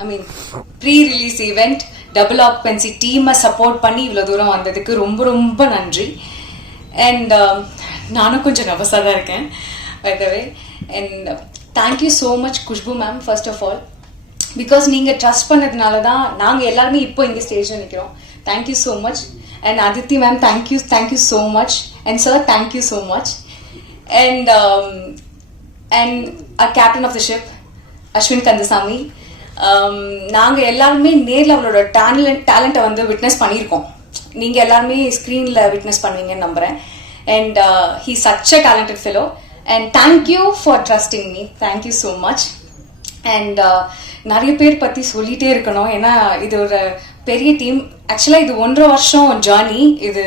ஐ mean pre release event double occupancy டீமை support பண்ணி இவ்வளோ தூரம் வந்ததுக்கு ரொம்ப ரொம்ப நன்றி. அண்ட் நானும் கொஞ்சம் நர்வஸாக தான் இருக்கேன் by the way. And thank you so much Khushbu ma'am first of all, because நீங்கள் ட்ரஸ்ட் பண்ணதுனால தான் நாங்கள் எல்லாருமே இப்போ இங்கே ஸ்டேஜில் நிற்கிறோம். Thank you so much. And Aditi ma'am thank you so much. And sir thank you so much. And captain of the ship Ashwin Kandasamy, நாங்கள் எல்லாருமே நேரில் அவளோட டேலண்ட்டை வந்து விட்னஸ் பண்ணியிருக்கோம். நீங்கள் எல்லாருமே ஸ்க்ரீனில் விட்னஸ் பண்ணுவீங்கன்னு நம்புகிறேன். And he such a talented fellow. And thank you for trusting me. Thank you so much. And நிறைய பேர் பற்றி சொல்லிகிட்டே இருக்கணும், ஏன்னா இது ஒரு பெரிய டீம். ஆக்சுவலாக இது 1.5 வருஷம் ஜேர்னி. இது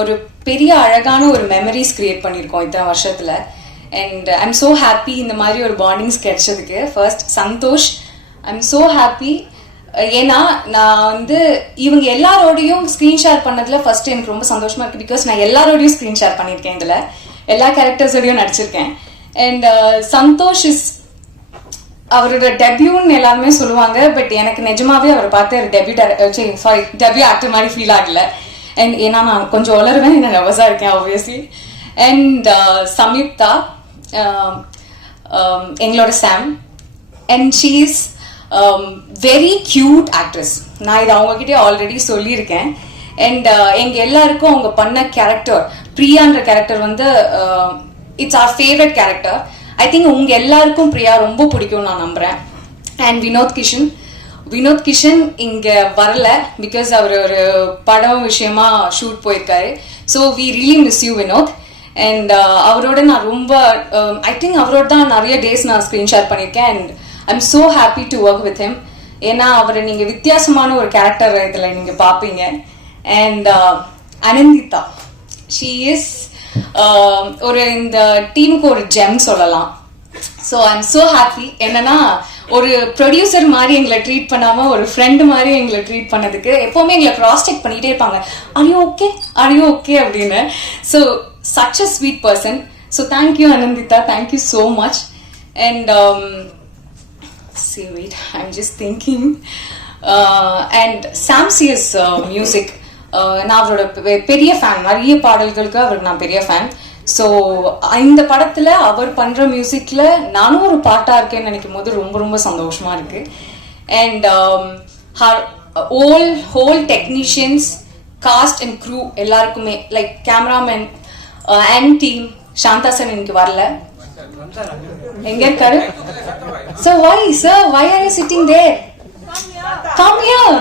ஒரு பெரிய அழகான ஒரு மெமரிஸ் கிரியேட் பண்ணியிருக்கோம் இத்தனை வருஷத்தில். And I am so happy இந்த மாதிரி ஒரு பாண்டிங்ஸ் கிடைச்சதுக்கு. First Santhosh, I am so happy. ஏன்னா நான் வந்து இவங்க எல்லாரோடையும் ஸ்க்ரீன் ஷேர் பண்ணதில் ஃபர்ஸ்ட் எனக்கு ரொம்ப சந்தோஷமாக இருக்குது. பிகாஸ் நான் எல்லாரோடையும் ஸ்க்ரீன் ஷேர் பண்ணியிருக்கேன், இதில் எல்லா கேரக்டர்ஸோடையும் நடிச்சிருக்கேன். அண்ட் சந்தோஷ் இஸ் அவரோட டெபியூன்னு எல்லாருமே சொல்லுவாங்க, பட் எனக்கு நிஜமாவே அவரை பார்த்து டெபியூ ஆக்டர் மாதிரி ஃபீல் ஆகல. அண்ட் ஏன்னா நான் கொஞ்சம் வளருவேன், என்ன நர்வஸாக இருக்கேன் ஆப்வியஸ்லி. அண்ட் சம்யுக்தா எங்களோட Sam, and she is very cute actress. நான் இதை அவங்ககிட்டே ஆல்ரெடி சொல்லியிருக்கேன். அண்ட் எங்கள் எல்லாருக்கும் அவங்க பண்ண கேரக்டர் பிரியான்ற கேரக்டர் வந்து it's our favourite character. I think உங்க எல்லாருக்கும் பிரியா ரொம்ப பிடிக்கும் நான் நம்புறேன். அண்ட் வினோத் கிஷன் இங்க வரல, பிகாஸ் அவர் ஒரு படம் விஷயமா ஷூட் போயிருக்காரு. So we really miss you Vinod. அண்ட் அவரோட நான் ரொம்ப ஐ திங்க் அவரோட தான் நிறைய டேஸ் நான் ஸ்க்ரீன் ஷேர் பண்ணியிருக்கேன். And I am so happy to work with him. ஏன்னா அவரை நீங்க வித்தியாசமான ஒரு கேரக்டர் இதில் நீங்க பார்ப்பீங்க. அண்ட் அனந்திதா, ஷீ இஸ் ஒரு இந்த டீமுக்கு ஒரு ஜெம் சொல்லலாம். So I am so happy. என்னன்னா ஒரு ப்ரொடியூசர் மாதிரி எங்களை ட்ரீட் பண்ணாம ஒரு ஃப்ரெண்டு மாதிரி எங்களை ட்ரீட் பண்ணதுக்கு. எப்பவுமே எங்களை கிராஸ் செக் பண்ணிட்டே இருப்பாங்க, ஆர் யூ ஓகே அப்படின்னு. So such a sweet person. So thank you Ananditha, thank you so much. And I'm just thinking. And Sam CS music, நான் அவரோட பெரிய ஃபேன். நிறைய பாடல்களுக்கு அவருக்கு நான் பெரிய ஃபேன். ஸோ இந்த படத்தில் அவர் பண்ணுற மியூசிக்கில் நானும் ஒரு பாட்டாக இருக்கேன்னு நினைக்கும் போது ரொம்ப ரொம்ப சந்தோஷமாக இருக்குது. And whole technicians, cast and crew எல்லாருக்குமே, like cameraman and team. Shantha sir இன்னைக்கு வரல, எங்க இருக்காரு? So why are you sitting there? Come here.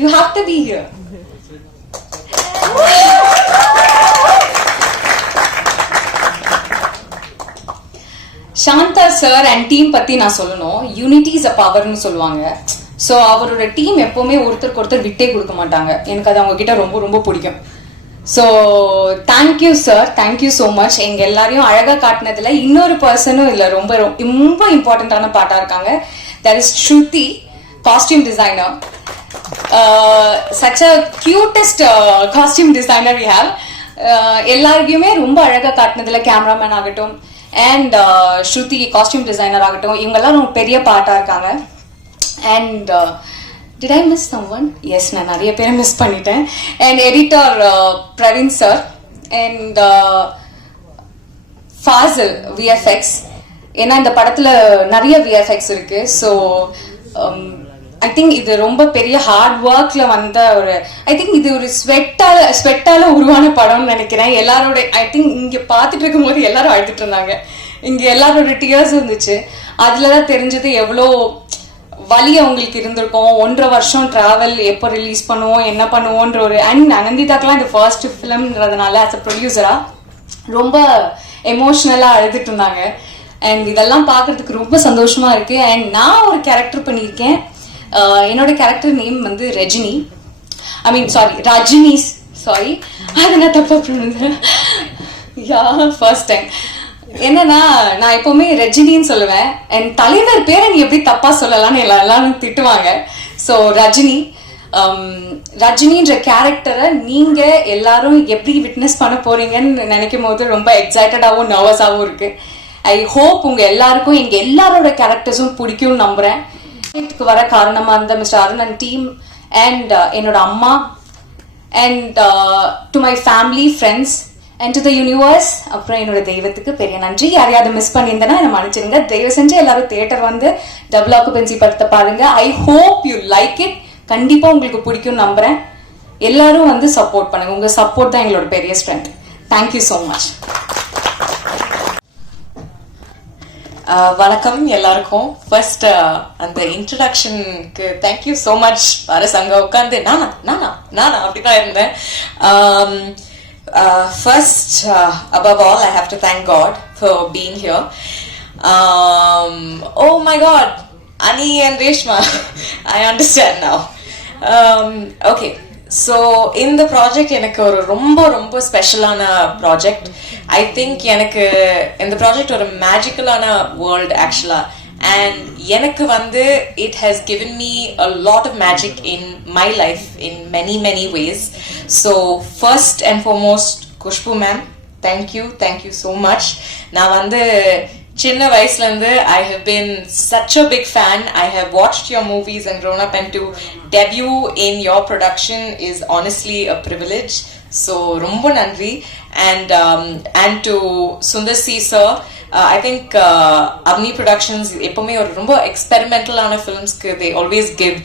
You have to be here. Shantha sir and team பத்தி நான் சொல்லணும். யூனிட்டி இஸ் அ பவர்னு சொல்லுவாங்க. ஸோ அவரோட டீம் எப்பவுமே ஒருத்தருக்கு ஒருத்தர் விட்டே கொடுக்க மாட்டாங்க. எனக்கு அது அவங்க கிட்ட ரொம்ப ரொம்ப பிடிக்கும். So thank you sir, thank you so much. எங்க எல்லாரையும் அழகா காட்டினதுல இன்னொரு பர்சனும் இல்லை, ரொம்ப ரொம்ப இம்பார்ட்டன்டான பாட்டா இருக்காங்க. That is Shruti, costume designer. Such a cutest costume designer we have. எல்லாருக்குமே ரொம்ப அழகா காட்டினதுல கேமராமேன் ஆகட்டும் அண்ட் ஸ்ருதி காஸ்டியூம் டிசைனர் ஆகட்டும், இவங்கெல்லாம் ரொம்ப பெரிய பாட்டா இருக்காங்க. And did I miss someone? Yes, நான் நிறைய பேரை மிஸ் பண்ணிட்டேன். And editor Praveen sir and Fazil VFX. ஏன்னா இந்த படத்துல நிறைய விஎஃப்எக்ஸ் இருக்கு. ஸோ ஐ திங்க் இது ரொம்ப பெரிய ஹார்ட் ஒர்க்ல வந்த ஒரு, ஐ திங்க் இது ஒரு ஸ்வெட்டால உருவான படம்னு நினைக்கிறேன். எல்லாரோட ஐ திங்க் இங்க பார்த்துட்டு இருக்கும் போது எல்லாரும் அழுதுட்டு இருந்தாங்க. இங்க எல்லாரோட டியர்ஸ் இருந்துச்சு. அதுலதான் தெரிஞ்சது எவ்வளோ வலி அவங்களுக்கு இருந்திருக்கும். 1.5 வருஷம் டிராவல், எப்போ ரிலீஸ் பண்ணுவோம் என்ன பண்ணுவோன்ற ஒரு. அண்ட் அனந்திதாக்கெல்லாம் இந்த ஃபர்ஸ்ட் ஃபிலிம்ன்றதுனால ஆஸ் அ ப்ரொடியூசரா ரொம்ப எமோஷ்னலா அழுதுட்டு இருந்தாங்க. அண்ட் இதெல்லாம் பார்க்கறதுக்கு ரொம்ப சந்தோஷமா இருக்கு. அண்ட் நான் ஒரு கேரக்டர் பண்ணியிருக்கேன். என்னோட கேரக்டர் நேம் வந்து ரஜினி. ஐ மீன் ரஜினி, சாரி, அதை நான் தப்பா பண்ணுறேன். Yeah first time. என்னன்னா நான் எப்பவுமே ரஜினின்னு சொல்லுவேன். என் தலைவர் பேரை நீ எப்படி தப்பா சொல்லலாம்னு எல்லாரும் திட்டுவாங்க. ஸோ ரஜினின்ற கேரக்டரை நீங்க எல்லாரும் எப்படி விட்னஸ் பண்ண போறீங்கன்னு நினைக்கும் போது ரொம்ப எக்ஸைட்டடாகவும் நர்வஸாகவும் இருக்கு. ஐ ஹோப் உங்க எல்லாருக்கும் எங்க எல்லாரோட கேரக்டர்ஸும் பிடிக்கும்னு நம்புறேன். வர காரணமா இருந்த mister Arun and team and என்னோட அம்மா and to my family friends and to the universe. அப்புறம் என்னோட தெய்வத்துக்கு பெரிய நன்றி. யாரையாவது மிஸ் பண்ணியிருந்தேன்னா என்ன மன்னிச்சிருங்க. தயவு செஞ்சு எல்லாரும் தியேட்டர் வந்து டபுள் ஆக்குபென்சி படத்தை பாருங்க. I hope you like it. கண்டிப்பா உங்களுக்கு பிடிக்கும் நம்புறேன். எல்லாரும் வந்து சப்போர்ட் பண்ணுங்க. உங்க சப்போர்ட் தான் எங்களோட பெரிய ஸ்ட்ரென்த். Thank you so much. வணக்கம் எல்லாருக்கும். ஃபர்ஸ்ட் அந்த இன்ட்ரடக்ஷனுக்கு தேங்க்யூ ஸோ மச். அரசு அங்க உட்காந்து நானா நானா நானா அப்படிதான் இருந்தேன். First, above all, I have to thank God for being here. Oh my God, Ani and Reshma, I understand now. Okay, so in the project, எனக்கு ஒரு ரொம்ப ஸ்பெஷலான ப்ராஜெக்ட். I think எனக்கு இந்த ப்ராஜெக்ட் ஒரு மேஜிக்கலான வேர்ல்ட் ஆக்சுவலா. And எனக்கு வந்து it has given me a lot of magic in my life in many ways. So first and foremost, Kushbu ma'am, thank you so much. நான் வந்து சின்ன வயசுல இருந்து I have been such a big fan. I have watched your movies and grown up, and to debut in your production is honestly a privilege. So ரொம்ப நன்றி. And to Sundar C sir, I think Avni Productions எப்பவுமே ஒரு ரொம்ப எக்ஸ்பெரிமெண்டலான ஃபிலிம்ஸ்க்கு they always give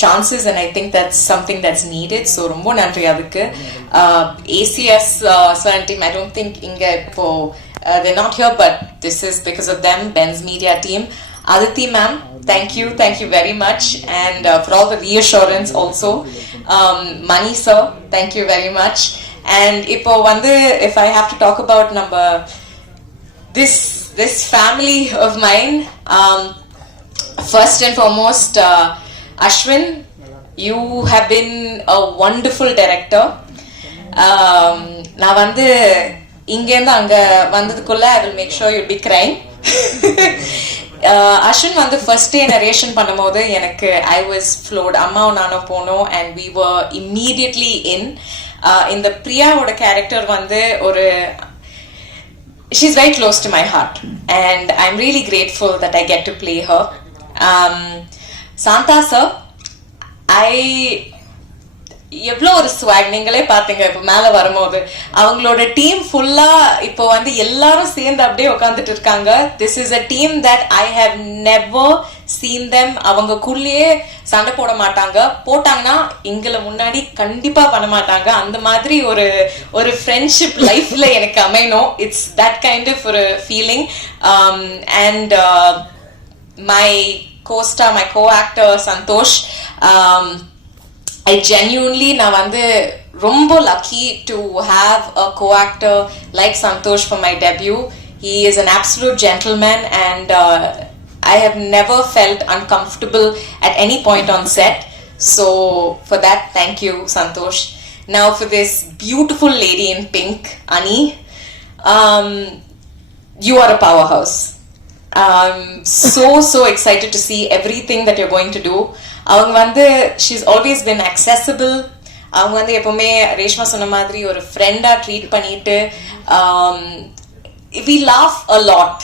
chances, and I think that's something that's needed. So ரொம்ப நன்றி அதுக்கு. ACS Swan team, I don't think இங்க இப்போ they're not here, but this is because of them, Ben's media team. Aditi ma'am, thank you very much, and for all the reassurance also. Mani sir, thank you very much. And இப்போ வந்து if I have to talk about number this family of mine, first and foremost, Ashwin, you have been a wonderful director. நான் வந்து இங்கேருந்து அங்க வந்ததுக்குள்ள I will make sure you'll be crying. Ashwin வந்து first day narration பண்ணும்போது எனக்கு I was floored. அம்மாவும் நானும் போனோம் and we were immediately in. இந்த பிரியாவோட கேரக்டர் வந்து ஒரு she's very close to my heart, and I'm really grateful that I get to play her. Santa sir, எவ்வளோ ஒரு ஸ்வாக் நீங்களே பார்த்தீங்க இப்போ மேலே வரும்போது. அவங்களோட டீம் ஃபுல்லா இப்போ வந்து எல்லாரும் சேர்ந்து அப்படியே உட்காந்துட்டு இருக்காங்க. This is a team that I have never seen them. அவங்கக்குள்ளேயே சண்டை போட மாட்டாங்க. போட்டாங்கன்னா எங்களை முன்னாடி கண்டிப்பா பண்ண மாட்டாங்க. அந்த மாதிரி ஒரு ஃப்ரெண்ட்ஷிப் லைஃப்ல எனக்கு அமையணும். இட்ஸ் தட் கைண்ட் ஆஃப் ஒரு feeling. And my co-star, my co-actor Santosh, I genuinely நான் வந்து ரொம்ப lucky to have a co-actor like Santosh for my debut. He is an absolute gentleman, and I have never felt uncomfortable at any point on set. So for that, thank you Santosh. Now for this beautiful lady in pink, Ani, you are a powerhouse. I'm so excited to see everything that you're going to do. அவங்க வந்து she's always been accessible. அவங்க வந்து எப்பவுமே ரேஷ்மா சொன்ன மாதிரி ஒரு ஃப்ரெண்டா treat பண்ணிட்டு we laugh a lot,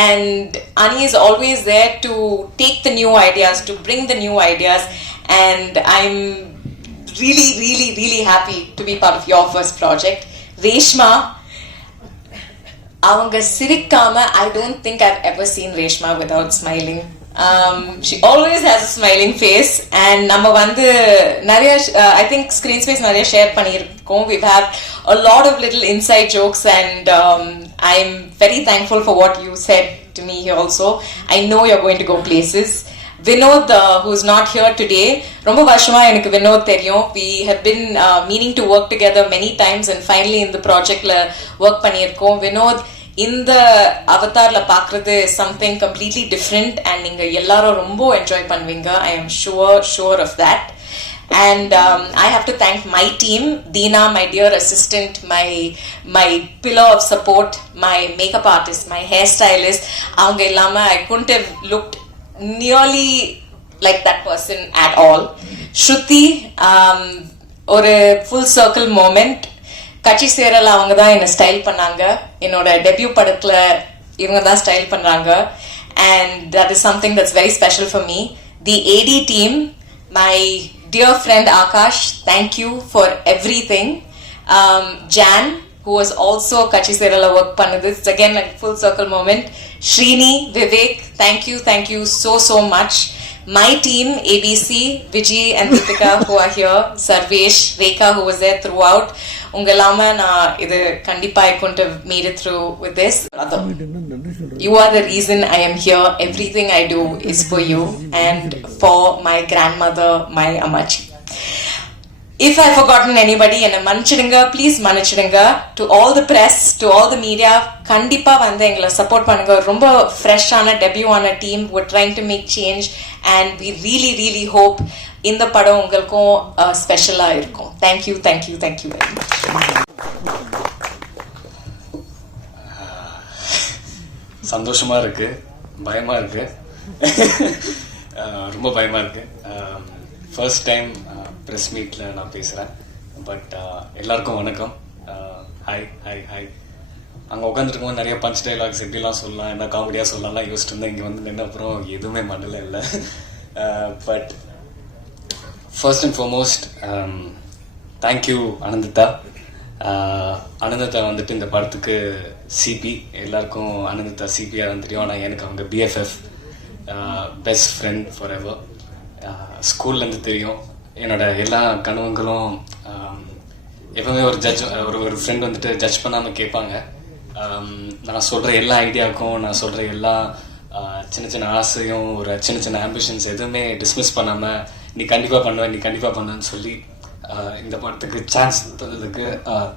and Ani is always there to take the new ideas, to bring the new ideas, and I'm really happy to be part of your first project. Reshma, அவங்க சிரிக்காம I don't think I've ever seen Reshma without smiling. She always has a smiling face, and நம்ம வந்து நிறைய I think screen space நிறைய share பண்ணியிருக்கோம். We've had a lot of little inside jokes, and I'm very thankful for what you said to me here also. I know you're going to go places. Vinod, who's not here today, ரொம்ப வருஷமா எனக்கு வினோத் தெரியும். We have been meaning to work together many times, and finally இந்த ப்ராஜெக்ட்ல work பண்ணியிருக்கோம். வினோத் இந்த அவதார்ல பாக்குறது something completely different, and நீங்க எல்லாரும் ரொம்ப என்ஜாய் பண்ணுவீங்க. I am sure of that. And I have to thank my team, Deena, my dear assistant, my pillar of support, my makeup artist, my hairstylist. அவங்க இல்லாம I couldn't have looked nearly like that person at all. Shruti, ஒரு full circle moment. கட்சி சேரல அவங்க தான் என்ன style பண்ணாங்க. என்னோட டெபியூ படத்துல இவங்க தான் ஸ்டைல் பண்றாங்க. and that is something that's very special for me. The AD team, my dear friend Akash, thank you for everything. Jan, who was also Kachi Serala work panna, this is again like full circle moment. Srini, Vivek, thank you so much. My team, ABC, Vijay and Deepika who are here, Sarvesh, Rekha who was there throughout. Ungalama na idu kandipa I couldn't have made it through with this. You are the reason I am here. Everything I do is for you and for my grandmother, my Amachi. If I've forgotten anybody, and manichidunga, please manichidunga. To all the press, to all the media, kandipa vande engala support pannunga. Romba fresh ana debut on a team. We're trying to make change, and we really hope in the padam ungalkum special ah irukum. Thank you very much. சந்தோஷமா இருக்கு, பயமா இருக்கு, ரொம்ப பயமா இருக்கு. First time press மீட்டில் நான் பேசுகிறேன். பட் எல்லாருக்கும் வணக்கம். ஹாய். அங்கே உட்காந்துருக்கும்போது நிறைய பஞ்ச் டைலாக்ஸ் எப்படிலாம் சொல்லலாம், என்ன காமெடியாக சொல்லலாம்லாம் யோசிச்சுட்டு இருந்தேன். இங்கே வந்து நின்று அப்புறம் எதுவுமே மண்டல இல்லை. But first and foremost thank you Ananditha. Ananditha வந்துட்டு இந்த படத்துக்கு சிபி, எல்லாருக்கும் அனந்திதா சிபியாக தான் தெரியும். ஆனால் எனக்கு அவங்க BFF, best friend for ever. ஸ்கூல்லேருந்து தெரியும். என்னோட எல்லா கனவுகளும் எப்பவுமே ஒரு ஃப்ரெண்ட் வந்துட்டு ஜட்ஜ் பண்ணாமல் கேட்பாங்க. நான் சொல்கிற எல்லா ஐடியாவுக்கும், நான் சொல்கிற எல்லா சின்ன ஆசையும், ஒரு சின்ன ஆம்பிஷன்ஸ் எதுவுமே டிஸ்மிஸ் பண்ணாமல் நீ கண்டிப்பாக பண்ணுவேன்னு சொல்லி இந்த படத்துக்கு சான்ஸ் தந்ததுக்கு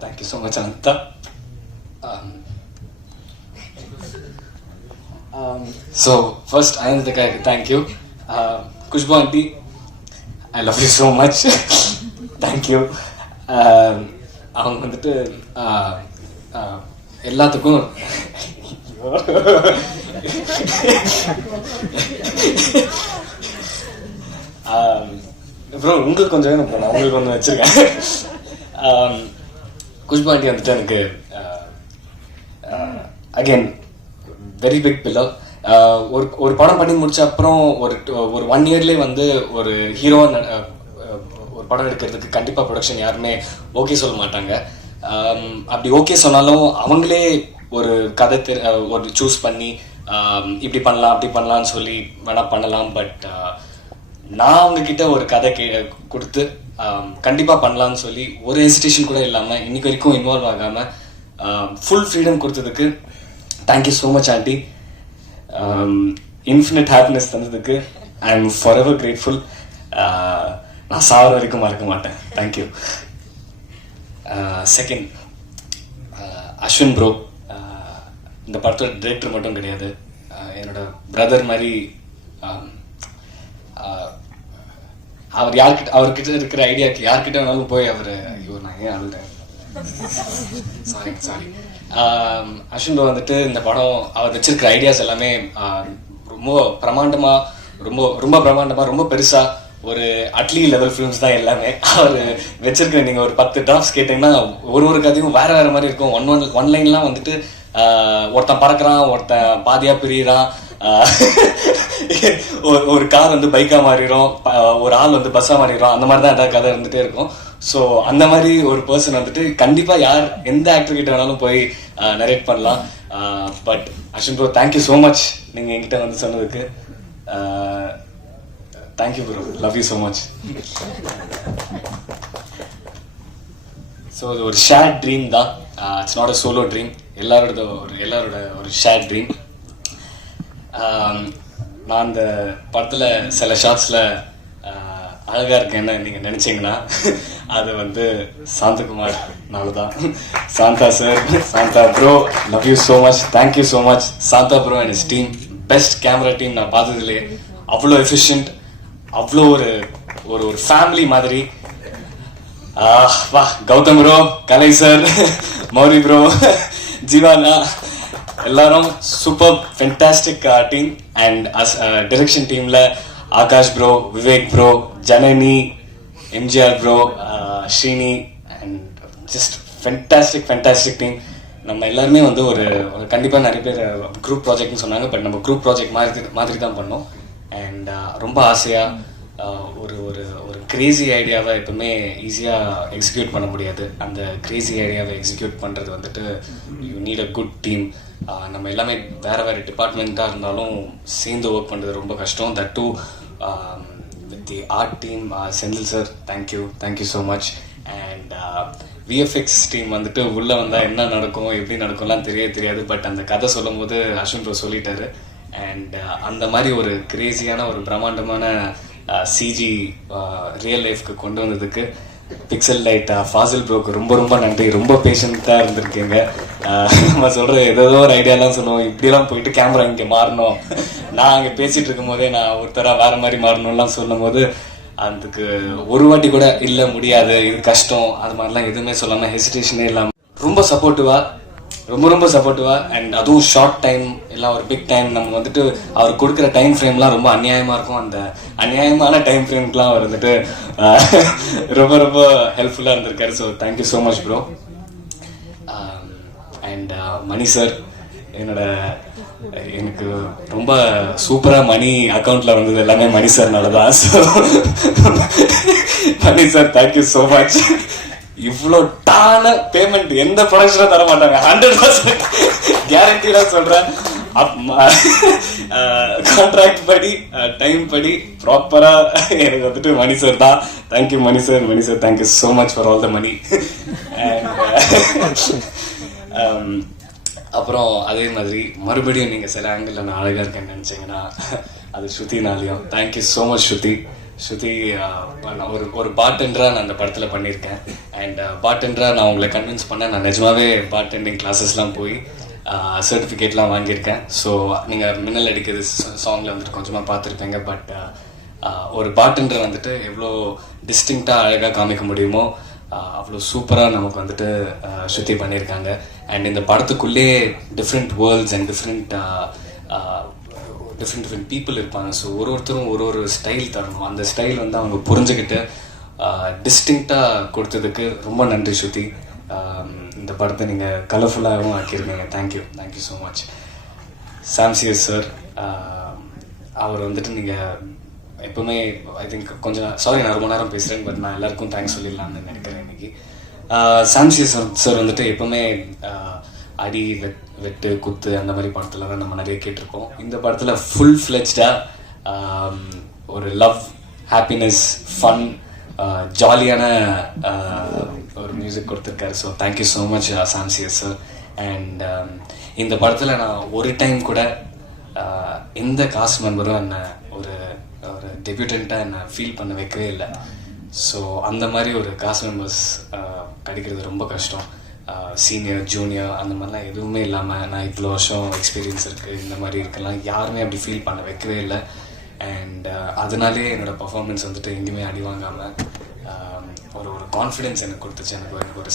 thank you so much Anantha. So first அனந்தக்காக்கு thank you. Khushbu aunty, I love you so much, thank you. அவங்க வந்துட்டு எல்லாத்துக்கும் ப்ரோ உங்களுக்கு கொஞ்சம் வேணும் ப்ரோ, நான் உங்களுக்கு ஒன்று வச்சிருக்கேன். குஷ்பு ஆண்டி வந்துட்டு எனக்கு அகெயின் வெரி பிக் பில்லர். ஒரு படம் பண்ணி முடிச்ச அப்புறம் ஒரு 1 இயர்லேயே வந்து ஒரு ஹீரோ ஒரு படம் எடுக்கிறதுக்கு கண்டிப்பாக ப்ரொடக்ஷன் யாருமே ஓகே சொல்ல மாட்டாங்க. அப்படி ஓகே சொன்னாலும் அவங்களே ஒரு கதை ஒரு சூஸ் பண்ணி இப்படி பண்ணலாம் அப்படி பண்ணலான்னு சொல்லி வேணா பண்ணலாம். பட் நான் அவங்கக்கிட்ட ஒரு கதை கொடுத்து கண்டிப்பாக பண்ணலான்னு சொல்லி ஒரு ஹெசிடேஷன் கூட இல்லாமல் இன்னைக்கு வரைக்கும் இன்வால்வ் ஆகாமல் ஃபுல் ஃப்ரீடம் கொடுத்ததுக்கு thank you so much aunty. Infinite happiness தந்ததுக்கு I am forever grateful. நான் சாவர வரைக்கும் மறக்க மாட்டேன். தேங்க்யூ. Second, Ashwin bro. இந்த படத்தோட டிரெக்டர் மட்டும் கிடையாது, என்னோட பிரதர் மாதிரி. அவர்கிட்ட இருக்கிற ஐடியாக்கு யார்கிட்ட வேணாலும் போய் ஐயோ நான் ஏன் அழுகிறேன், சாரி. அஸ்வின் ப்ரோ வந்துட்டு இந்த படம் அவர் வச்சிருக்கிற ஐடியாஸ் எல்லாமே ரொம்ப பிரமாண்டமா, ரொம்ப பிரமாண்டமா, ரொம்ப பெருசா, ஒரு அட்லி லெவல் ஃபிலிம்ஸ் தான் எல்லாமே. அவர் வச்சிருக்கிற நீங்க ஒரு 10 டிராப்ஸ் கேட்டீங்கன்னா ஒரு கதையும் வேற மாதிரி இருக்கும். ஒன் லைன்லாம் வந்துட்டு ஒருத்தன் பறக்கிறான், ஒருத்தன் பாதியா பிரியிறான், ஒரு கார் வந்து பைக்கா மாறிடும், ஒரு ஆள் வந்து பஸ்ஸா மாறிடும், அந்த மாதிரி தான் ஏதாவது கதை இருந்துட்டே இருக்கும். ஸோ அந்த மாதிரி ஒரு பர்சன் வந்துட்டு கண்டிப்பா எந்த ஆக்டர் கிட்ட வேணாலும் போய் நரேட் பண்ணலாம். But Ashwin bro thank you so much நீங்க என்கிட்ட வந்து சொன்னதுக்கு. Thank you bro, love you so much. So இது ஒரு ஷேர்ட் ட்ரீம் தான், it's not a solo dream. எல்லாரோட ஒரு ஷேர்ட் ட்ரீம். நான் அந்த படத்துல சில ஷார்ட்ஸ்ல அழகா இருக்கேன்னு நீங்க நினைச்சீங்கன்னா அது வந்து சாந்தகுமார் நாலதான். Santha sir, Santha bro, love you so much, thank you so much. Santha bro and his team best camera team நான் பார்த்ததுலேயே. அவ்வளோ எஃபிஷியன்ட், அவ்வளோ ஒரு ஃபேமிலி மாதிரி. வா, Gautham bro, Kalai sir, Mouli bro, ஜீவானா, எல்லாரும் super fantastic team. And direction டீம்ல Akash bro, Vivek bro, Janani, MGR bro, Srini, and just fantastic team. நம்ம எல்லாருமே வந்து ஒரு கண்டிப்பாக நிறைய பேர் குரூப் ப்ராஜெக்ட்னு சொன்னாங்க. பட் நம்ம குரூப் ப்ராஜெக்ட் மாதிரி தான் பண்ணோம். அண்ட் ரொம்ப ஆசையாக ஒரு ஒரு ஒரு கிரேசி ஐடியாவை எப்பவுமே ஈஸியாக எக்ஸிக்யூட் பண்ண முடியாது. அந்த கிரேசி ஐடியாவை எக்ஸிக்யூட் பண்ணுறது வந்துட்டு you need a good team. நம்ம எல்லாமே வேறு டிபார்ட்மெண்ட்டாக இருந்தாலும் சேர்ந்து ஒர்க் பண்ணுறது ரொம்ப கஷ்டம். That too with the art team. Senthil sir, thank you so much. And VFX team வந்துட்டு உள்ளே வந்தால் என்ன நடக்கும் எப்படி நடக்கும்லாம் தெரியாது. பட் அந்த கதை சொல்லும் போது அஸ்வின் ப்ரோ சொல்லிட்டாரு. அண்ட் அந்த மாதிரி ஒரு கிரேசியான ஒரு பிரம்மாண்டமான சிஜி ரியல் லைஃப்க்கு கொண்டு வந்ததுக்கு பிக்சல் லைட் ஃபாசில் ப்ரோக்கு ரொம்ப நன்றி. ரொம்ப பேஷண்ட்டாக இருந்திருக்கீங்க. நம்ம சொல்கிற ஏதோ ஒரு ஐடியாலாம் சொல்லுவோம், இப்படிலாம் போயிட்டு கேமரா இங்கே மாறணும், நான் அங்கே பேசிகிட்டு இருக்கும் போதே நான் ஒருத்தராக வேறு மாதிரி மாறணும்லாம் சொல்லும் போது அதுக்கு ஒரு வாட்டி கூட இல்லை முடியாது, இது கஷ்டம், அது மாதிரிலாம் எதுவுமே சொல்லாமல் ஹெசிடேஷனே இல்லாமல் ரொம்ப சப்போர்ட்டிவா. அண்ட் அதுவும் ஷார்ட் டைம் எல்லாம் ஒரு பிக் டைம். நம்ம வந்துட்டு அவர் கொடுக்குற டைம் ஃப்ரேம்லாம் ரொம்ப அநியாயமாக இருக்கும். அந்த அநியாயமான டைம் ஃப்ரேம்க்குலாம் அவர் வந்துட்டு ரொம்ப ஹெல்ப்ஃபுல்லாக இருந்திருக்காரு. So thank you so much bro. And Mani sir, எனக்கு ரொம்ப சூப்பராக மணி அக்கௌண்ட்ல வந்தது எல்லாமே மணி சார்னால தான். ஸோ மணி சார், தேங்க்யூ ஸோ மச். இவ்வளோ டான பேமெண்ட் எந்த ப்ரொடக்ஷனும் தர மாட்டாங்க. 100% கேரண்டிலாம் சொல்றேன். கான்ட்ராக்ட் படி டைம் படி ப்ராப்பரா எனக்கு வந்துட்டு மணி சார் தான். Thank you Mani sir. Thank you so much for all the money. அப்புறம் அதே மாதிரி மறுபடியும் நீங்கள் சில ஆங்கிள் நான் அழகாக இருக்கேன்னு நினச்சிங்கன்னா அது ஸ்ருதினாலையும். தேங்க்யூ ஸோ மச் ஸ்ருதி. நான் ஒரு பார்டெண்டராக நான் அந்த படத்தில் பண்ணியிருக்கேன். அண்ட் பார்டெண்டராக நான் உங்களை கன்வின்ஸ் பண்ணேன். நான் நிஜமாவே பார்டெண்டிங் கிளாஸஸ்லாம் போய் சர்டிஃபிகேட்லாம் வாங்கியிருக்கேன். ஸோ நீங்கள் மின்னல் அடிக்கிறது சாங்கில் வந்துட்டு கொஞ்சமாக பார்த்துருப்பீங்க. பட் ஒரு பார்டெண்டர் வந்துட்டு எவ்வளோ டிஸ்டிங்க்டாக அழகாக காமிக்க முடியுமோ அவ்வளோ சூப்பராக நமக்கு வந்துட்டு ஸ்ருதி பண்ணியிருக்காங்க. அண்ட் இந்த படத்துக்குள்ளே different worlds and different people இருப்பாங்க. ஸோ ஒருத்தரும் ஒரு ஸ்டைல் தரணும். அந்த ஸ்டைல் வந்து அவங்க புரிஞ்சுக்கிட்டு டிஸ்டிங்க்டாக கொடுத்ததுக்கு ரொம்ப நன்றி ஸ்ருதி. இந்த படத்தை நீங்கள் கலர்ஃபுல்லாகவும் ஆக்கியிருக்கீங்க. Thank you so much. Sam CS sir, அவர் வந்துட்டு நீங்கள் எப்பவுமே ஐ திங்க் கொஞ்சம் சாரி நான் ரொம்ப நேரம் பேசுகிறேன். பட் நான் எல்லாருக்கும் தேங்க்ஸ் சொல்லிடலாம்னு நினைக்கிறேன் இன்னைக்கு. சாம்சியஸ் சார் வந்துட்டு எப்பவுமே அடி வெட்டு குத்து அந்த மாதிரி படத்துல தான் நம்ம நிறைய கேட்டிருக்கோம். இந்த படத்துல ஃபுல் ஃப்ளெஜ்டாக ஒரு லவ், ஹாப்பினஸ், ஃபன், ஜாலியான ஒரு மியூசிக் கொடுத்துருக்காரு. So thank you so much Sam CS sir. And இந்த படத்தில் நான் ஒரு டைம் கூட எந்த காஸ்ட் மெம்பரும் என்னை ஒரு டெபியூட்டண்ட்டாக என்னை ஃபீல் பண்ண வைக்கவே இல்லை. ஸோ அந்த மாதிரி ஒரு காஸ்ட் மெம்பர்ஸ் கிடைக்கிறது ரொம்ப கஷ்டம். சீனியர் ஜூனியர் அந்த மாதிரிலாம் எதுவுமே இல்லாமல் நான் இவ்வளோ வருஷம் எக்ஸ்பீரியன்ஸ் இருக்குது இந்த மாதிரி இருக்கலாம் யாருமே அப்படி ஃபீல் பண்ண வைக்கவே இல்லை. அண்ட் அதனாலே என்னோடய பர்ஃபார்மன்ஸ் வந்துட்டு எங்கேயுமே அடி வாங்காமல் ஒரு கான்ஃபிடென்ஸ் எனக்கு கொடுத்துச்சு. எனக்கு ஒரு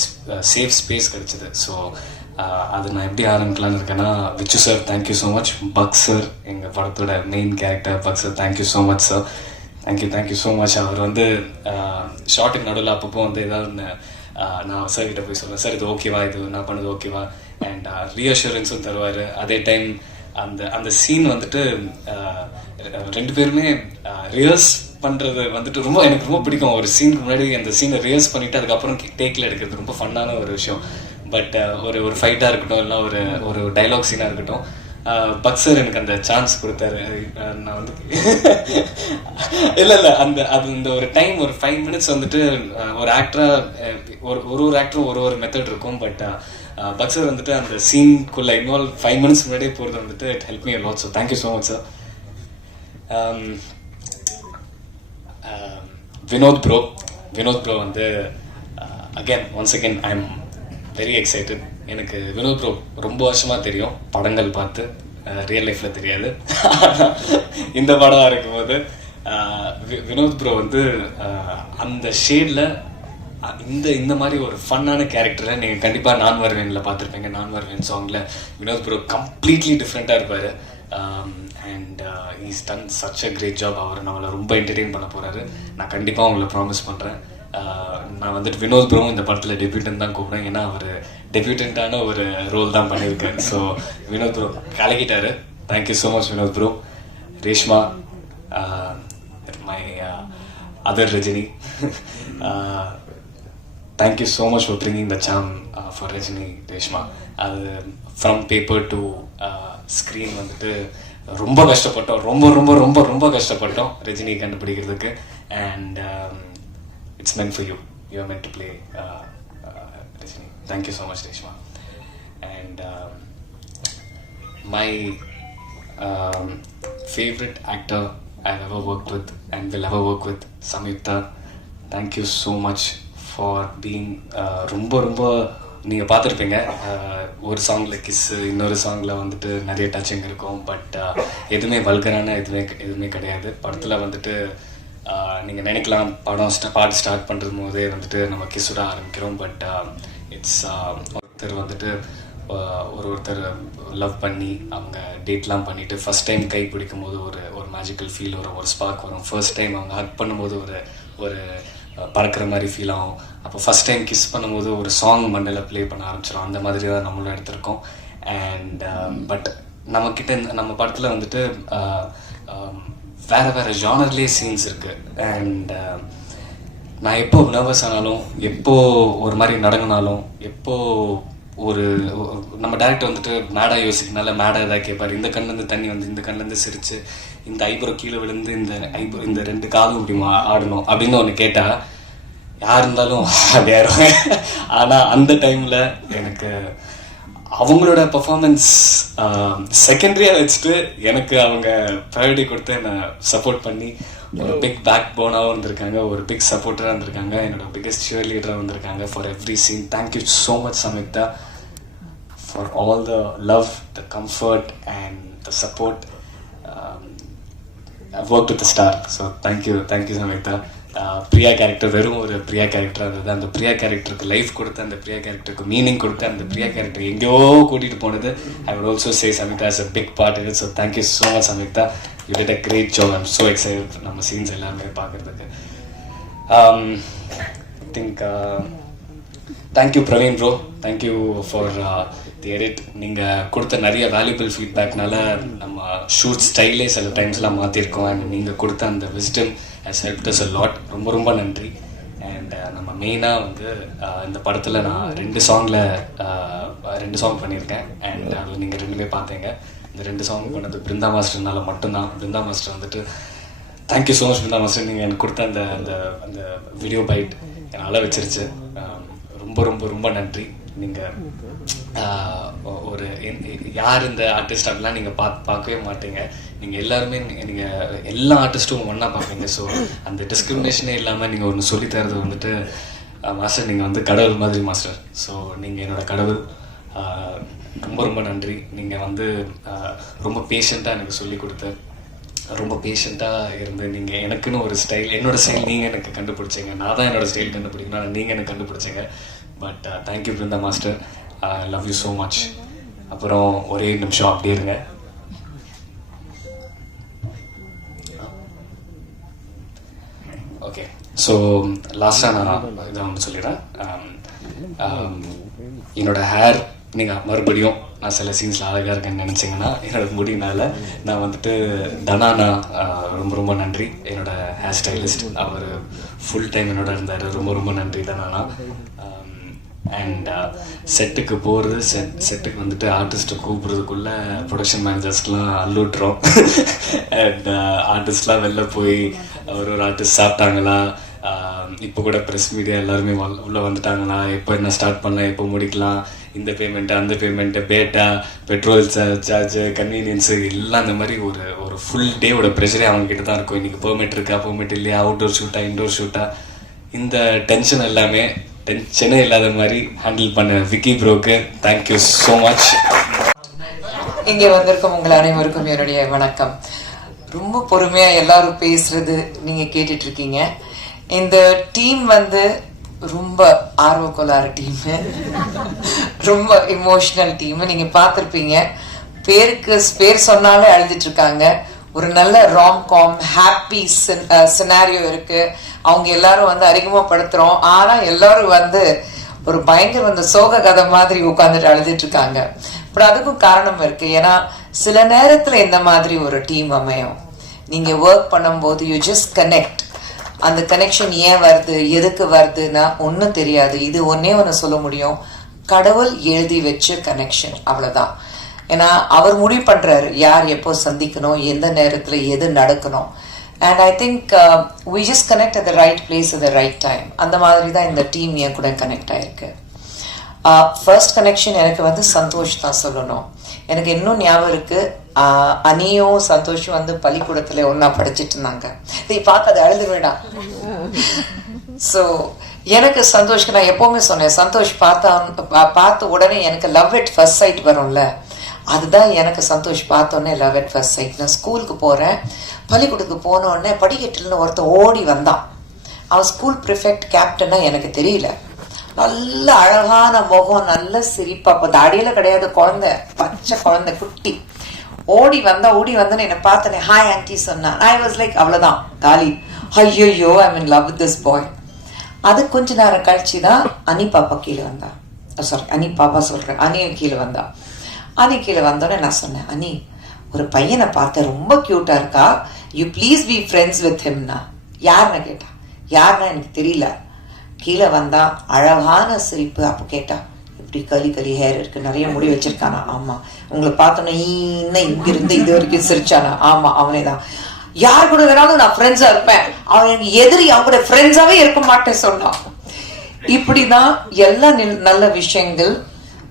சேஃப் ஸ்பேஸ் கிடைச்சிது. ஸோ அது நான் எப்படி ஆரம்பிக்கலான்னு இருக்கேன்னா, Vichu sir thank you so much. Buck sir, எங்கள் படத்தோட main character Buck sir, thank you so much sir. Thank you so much. அவர் வந்து ஷார்ட்டுக்கு நடுவில் அப்பப்போ வந்து ஏதாவது ஒன்று நான் சார் கிட்ட போய் சொல்லுவேன், சார் இது ஓகேவா, இது நான் பண்ணது ஓகேவா, அண்ட் ரீஅஷூரன்ஸும் தருவார். அதே டைம் அந்த சீன் வந்துட்டு ரெண்டு பேருமே ரிஹர்ஸ் பண்ணுறது வந்துட்டு எனக்கு ரொம்ப பிடிக்கும். ஒரு சீனுக்கு முன்னாடி அந்த சீனை ரிஹர்ஸ் பண்ணிவிட்டு அதுக்கப்புறம் டேக்கில் எடுக்கிறது ரொம்ப ஃபன்னான ஒரு விஷயம். பட் ஒரு ஃபைட்டாக இருக்கட்டும் இல்லை ஒரு டைலாக் சீனாக இருக்கட்டும், பக் சார் எனக்கு அந்த சான்ஸ் கொடுத்தாரு. நான் வந்து இல்லை அந்த ஒரு டைம் ஒரு 5 minutes வந்துட்டு ஒரு ஆக்டராக ஒரு ஆக்டரும் ஒரு மெத்தட் இருக்கும். பட் பக் சார் வந்துட்டு அந்த சீனுக்குள்ளே இன்வால்வ் 5 minutes முன்னாடியே போகிறது வந்துட்டு it help me a lot. So thank you so much sir. Vinoth bro வந்து once again I am very excited. எனக்கு வினோத் ப்ரோ ரொம்ப வருஷமாக தெரியும், படங்கள் பார்த்து, ரியல் லைஃப்பில் தெரியாது. இந்த படம் இருக்கும்போது வினோத் ப்ரோ வந்து அந்த ஷேடில் இந்த மாதிரி ஒரு ஃபன்னான கேரக்டரை நீங்கள் கண்டிப்பாக நான் வருவேனில் பார்த்துருப்பீங்க. நான் வருவேன் சாங்கில் வினோத் ப்ரோ கம்ப்ளீட்லி டிஃப்ரெண்ட்டாக இருப்பார். And he's done such a great job. அவர் நம்மளை ரொம்ப என்டர்டெயின் பண்ண போகிறாரு. நான் கண்டிப்பாக உங்களை ப்ராமிஸ் பண்ணுறேன். நான் வந்துட்டு வினோத் ப்ரோவும் இந்த படத்தில் டெபியூட்டன் தான் கூப்பிடுறேன். ஏன்னா அவர் டெபியூட்டன்ட்டான ஒரு ரோல் தான் பண்ணியிருக்காரு. ஸோ வினோத் ப்ரோ கலக்கிட்டாரு. Thank you so much Vinoth bro. Reshma, my other Rajini, thank you so much for bringing the same for Rajini. Reshma, அது ஃப்ரம் பேப்பர் டு ஸ்க்ரீன் வந்துட்டு ரொம்ப கஷ்டப்பட்டோம், ரொம்ப ரொம்ப ரொம்ப ரொம்ப கஷ்டப்பட்டோம் ரஜினி கண்டுபிடிக்கிறதுக்கு. And it's meant for you, you are meant to play Rajini. Thank you so much Reshma. And my favorite actor I've ever worked with and will ever work with, Samyukta. Thank you so much for being ரொம்ப ரொம்ப நீங்கள் பார்த்துருப்பீங்க ஒரு சாங்கில் kiss, இன்னொரு சாங்கில் வந்துட்டு நிறைய டச்சிங் இருக்கும். பட் எதுவுமே வல்கரான எதுவுமே கிடையாது. படத்தில் வந்துட்டு நீங்கள் நினைக்கலாம் பாட்டு ஸ்டார்ட் பண்ணுறது போதே வந்துட்டு நம்ம கிஸ்ஸோட ஆரம்பிக்கிறோம். பட் இட்ஸ் ஒருத்தர் வந்துட்டு ஒருத்தர் லவ் பண்ணி அவங்க டேட்லாம் பண்ணிவிட்டு ஃபஸ்ட் டைம் கை பிடிக்கும் போது ஒரு மேஜிக்கல் ஃபீல் வரும், ஒரு ஸ்பார்க் வரும். ஃபர்ஸ்ட் டைம் அவங்க ஹக் பண்ணும்போது ஒரு பறக்கிற மாதிரி ஃபீல் ஆகும். அப்போ ஃபஸ்ட் டைம் கிஸ் பண்ணும்போது ஒரு சாங் மண்டலில் ப்ளே பண்ண ஆரம்பிச்சிடும். அந்த மாதிரி தான் நம்மளும் எடுத்திருக்கோம். அண்ட் பட் நம்மக்கிட்ட நம்ம படத்தில் வந்துட்டு வேறு ஜானர்லேயே சீன்ஸ் இருக்குது. அண்ட் நான் எப்போ நர்வஸ் ஆனாலும், எப்போ ஒரு மாதிரி நடங்கினாலும், எப்போ ஒரு நம்ம டேரக்டர் வந்துட்டு மேடாக யோசிக்கனால மேடாக எதாவது கேட்பார். இந்த கண்ணிலேருந்து தண்ணி வந்து இந்த கண்ணிலேருந்து சிரிச்சு இந்த ஐப்ரோ கீழே விழுந்து இந்த ரெண்டு காதும் இப்படி ஆடணும் அப்படின்னு ஒன்று கேட்டால் யார் இருந்தாலும் அப்படியாருவேன். ஆனால் அந்த டைமில் எனக்கு அவங்களோட பர்ஃபார்மன்ஸ் செகண்டரியாக வச்சுட்டு எனக்கு அவங்க ப்ரையாரிட்டி கொடுத்து என்னை சப்போர்ட் பண்ணி ஒரு பிக் பேக் போனாகவும் இருந்திருக்காங்க, ஒரு பிக் சப்போர்ட்டராக இருந்திருக்காங்க, என்னோட பிக்கஸ்ட் ஷியர் லீடராக வந்திருக்காங்க for every scene. Thank you so much Samyuktha for all the love, the comfort and the support. I've worked with the star, so thank you Samyuktha. Priya character வெறும் ஒரு பிரியா கேரக்டர் இருந்தது. அந்த பிரியா கேரக்டருக்கு லைஃப் கொடுத்து, அந்த பிரியா கேரக்டருக்கு மீனிங் கொடுத்து, அந்த பிரியா கேரக்டர் எங்கேயோ கூட்டிகிட்டு போனது I would also say Samyukta is a big part of it. So thank you so much Samyukta, you did a great job. I'm so excited நம்ம சீன்ஸ் எல்லாமே பார்க்குறதுக்கு. I think thank you Praveen bro, thank you for the edit. நீங்கள் கொடுத்த நிறைய valuable ஃபீட்பேக்னால நம்ம shoot ஸ்டைலே சில டைம்ஸ்லாம் மாற்றிருக்கோம். And நீங்கள் கொடுத்த அந்த wisdom has helped us a lot. ரொம்ப ரொம்ப நன்றி. அண்ட் நம்ம மெயினாக வந்து இந்த படத்தில் நான் 2 சாங் பண்ணியிருக்கேன். அண்ட் அதில் நீங்கள் 2மே பார்த்தீங்க. இந்த 2 சாங் பண்ணது பிருந்தா மாஸ்டர்னால மட்டும்தான். பிருந்தா மாஸ்டர் வந்துட்டு thank you so much Brinda master. நீங்கள் எனக்கு கொடுத்த அந்த அந்த வீடியோ பைட் என்னை அள வச்சிருச்சு. ரொம்ப ரொம்ப ரொம்ப நன்றி. நீங்கள் ஒரு யார் இந்த ஆர்டிஸ்ட் அப்படிலாம் நீங்கள் பார்க்கவே மாட்டீங்க. நீங்கள் எல்லாருமே நீங்கள் எல்லா ஆர்டிஸ்ட்டும் ஒன்றா பார்ப்பீங்க. ஸோ அந்த டிஸ்கிரிமினேஷனே இல்லாமல் நீங்கள் ஒன்று சொல்லித்தரது வந்துட்டு மாஸ்டர், நீங்கள் வந்து கடவுள் மாதிரி மாஸ்டர். ஸோ நீங்கள் என்னோடய கடவுள். ரொம்ப ரொம்ப நன்றி. நீங்கள் வந்து ரொம்ப பேஷண்ட்டாக எனக்கு சொல்லி கொடுத்து, ரொம்ப பேஷண்ட்டாக இருந்து நீங்கள் எனக்குன்னு ஒரு ஸ்டைல், என்னோடய ஸ்டைல் நீங்கள் எனக்கு கண்டுபிடிச்சிங்க. நான் தான் என்னோடய ஸ்டைல் கண்டுபிடிக்கணும், ஆனால் நீங்கள் எனக்கு கண்டுபிடிச்சிங்க. But thank you Brinda master, love you so much. அப்புறம் ஒரே நிமிஷம் அப்படியே இருங்க. ஓகே, ஸோ லாஸ்ட்டாக நான் இதை ஒன்று சொல்லிடுறேன். என்னோட ஹேர் நீங்கள் மறுபடியும் நான் சில சீன்ஸில் அழகாக இருக்கேன்னு நினச்சிங்கன்னா என்னோட முடினால நான் வந்துட்டு தனானா ரொம்ப ரொம்ப நன்றி. என்னோடய ஹேர் ஸ்டைலிஸ்ட், அவர் ஃபுல் டைம் என்னோட இருந்தார். ரொம்ப ரொம்ப நன்றி தனானா. அண்ட் செட்டுக்கு போகிறது, செட்டுக்கு வந்துட்டு ஆர்டிஸ்ட்டை கூப்பிட்றதுக்குள்ளே ப்ரொடக்ஷன் மேனேஜர்ஸ்லாம் அள்ளுட்றோம். அண்ட் ஆர்டிஸ்ட்லாம் வெளில போய் ஒரு ஆர்டிஸ்ட் சாப்பிட்டாங்களா, இப்போ கூட ப்ரெஸ் மீடியா எல்லாருமே உள்ளே வந்துட்டாங்களா, எப்போ என்ன ஸ்டார்ட் பண்ணலாம், எப்போ முடிக்கலாம், இந்த பேமெண்ட்டு அந்த பேமெண்ட்டு, பேட்டா, பெட்ரோல் சார்ஜ், கன்வீனியன்ஸு எல்லாம் அந்த மாதிரி ஒரு ஃபுல் டேவோட ப்ரெஷரே அவங்ககிட்ட தான் இருக்கும். இன்றைக்கி பெர்மிட் இருக்கா, பெர்மிட் இல்லையா, அவுட்டோர் ஷூட்டா, இன்டோர் ஷூட்டா, இந்த டென்ஷன் எல்லாமே டென்ஷனே இல்லாத மாதிரி ஹேண்டில் பண்ண விக்கி ப்ரோக்கு தேங்க்யூ ஸோ மச். இங்கே வந்திருக்கும் உங்கள் அனைவருக்கும் என்னுடைய வணக்கம். ரொம்ப பொறுமையாக எல்லாரும் பேசுறது நீங்கள் கேட்டுட்டு இருக்கீங்க. இந்த டீம் வந்து ரொம்ப ஆர்வக்கோளாறு டீமு, ரொம்ப இமோஷனல் டீமு. நீங்கள் பார்த்துருப்பீங்க, பேர் சொன்னாலே அழுதுட்டு இருக்காங்க. ஒரு நல்ல ராம்காம் ஹாப்பி சினாரியோ இருக்கு. அவங்க எல்லாரும் வந்து அறிமுகப்படுத்துறோம். ஆனா எல்லாரும் வந்து ஒரு பயங்கர வந்து சோக கதை மாதிரி உட்காந்துட்டு அழுதுட்டு இருக்காங்க. பட் அதுக்கும் காரணம் இருக்கு. ஏன்னா சில நேரத்துல இந்த மாதிரி ஒரு டீம் அமையும். நீங்க ஒர்க் பண்ணும்போது யூ ஜஸ்ட் கனெக்ட். அந்த கனெக்ஷன் ஏன் வருது, எதுக்கு வருதுன்னா ஒன்றும் தெரியாது. இது ஒன்னே ஒன்று சொல்ல முடியும், கடவுள் எழுதி வச்ச கனெக்ஷன், அவ்வளவுதான். ஏன்னா அவர் முடிவு பண்றாரு யார் எப்போ சந்திக்கணும், எந்த நேரத்துல எது நடக்கணும். And I think we just connect at the right place at the right time. அந்த மாதிரி தான் இந்த டீம் என் கூட கனெக்ட் ஆயிருக்கு. ஃபர்ஸ்ட் கனெக்ஷன் எனக்கு வந்து சந்தோஷ் தான் சொல்லணும். எனக்கு இன்னும் ஞாபகம் இருக்கு, அனியும் சந்தோஷம் வந்து பள்ளிக்கூடத்துல ஒன்னா படிச்சுட்டு இருந்தாங்க. நீ பார்க்காத அழுது வேண்டாம். ஸோ எனக்கு சந்தோஷ்க்கு நான் எப்பவுமே சொன்னேன், சந்தோஷ் பார்த்த உடனே எனக்கு லவ் அட் ஃபர்ஸ்ட் சைட் வரும்ல, அதுதான் எனக்கு சந்தோஷ் பார்த்தோன்னே லவ் அட் ஃபர்ஸ்ட் சைட். நான் ஸ்கூலுக்கு போறேன், பள்ளிக்கூடத்துக்கு போன உடனே படிக்கட்டுல ஒருத்தன் ஓடி வந்தான். அவன் ஸ்கூல் ப்ரிஃபெக்ட் கேப்டனா எனக்கு தெரியல. நல்ல அழகான முகம், நல்ல சிரிப்பு. அப்ப தாடியில கிடையாது, குழந்தை, பச்சை குழந்தை, குட்டி. ஓடி வந்தேன்னு என்னை பார்த்தனே ஹாய் ஆன்டி சொன்னான். ஐ வாஸ் லைக் அவ்வளவுதான் காலி. ஐயோ ஐ மீன் லவ் திஸ் பாய். அது கொஞ்ச நேரம் கழிச்சுதான் அனி பாப்பா கீழே வந்தா. சாரி, அனி பாப்பா சொல்றேன், அனியும் கீழே வந்தா. அனி கீழே வந்தோடனே நான் சொன்னேன், அனி ஒரு பையனை பார்த்த ரொம்ப கியூட்டா இருக்கா, you please be friends with ஹிம்னா. யாருன்னு கேட்டா. யாருன்னா எனக்கு தெரியல. கீழே வந்தா அழகான சிரிப்பு. அப்ப கேட்டா, இப்படி களி ஹேர் இருக்கு, நிறைய முடி வச்சிருக்கானா. ஆமா. உங்களை பார்த்தோன்னா இன்னும் இங்க இருந்து இது வரைக்கும் சிரிச்சானா. ஆமா, அவனே தான். யார் கூட வேணாலும் நான் ஃப்ரெண்ட்ஸா இருப்பேன், அவன் எனக்கு எதிரி, அவங்களோட ஃப்ரெண்ட்ஸாவே இருக்க மாட்டேன் சொன்னான். இப்படிதான் எல்லா நல்ல விஷயங்கள்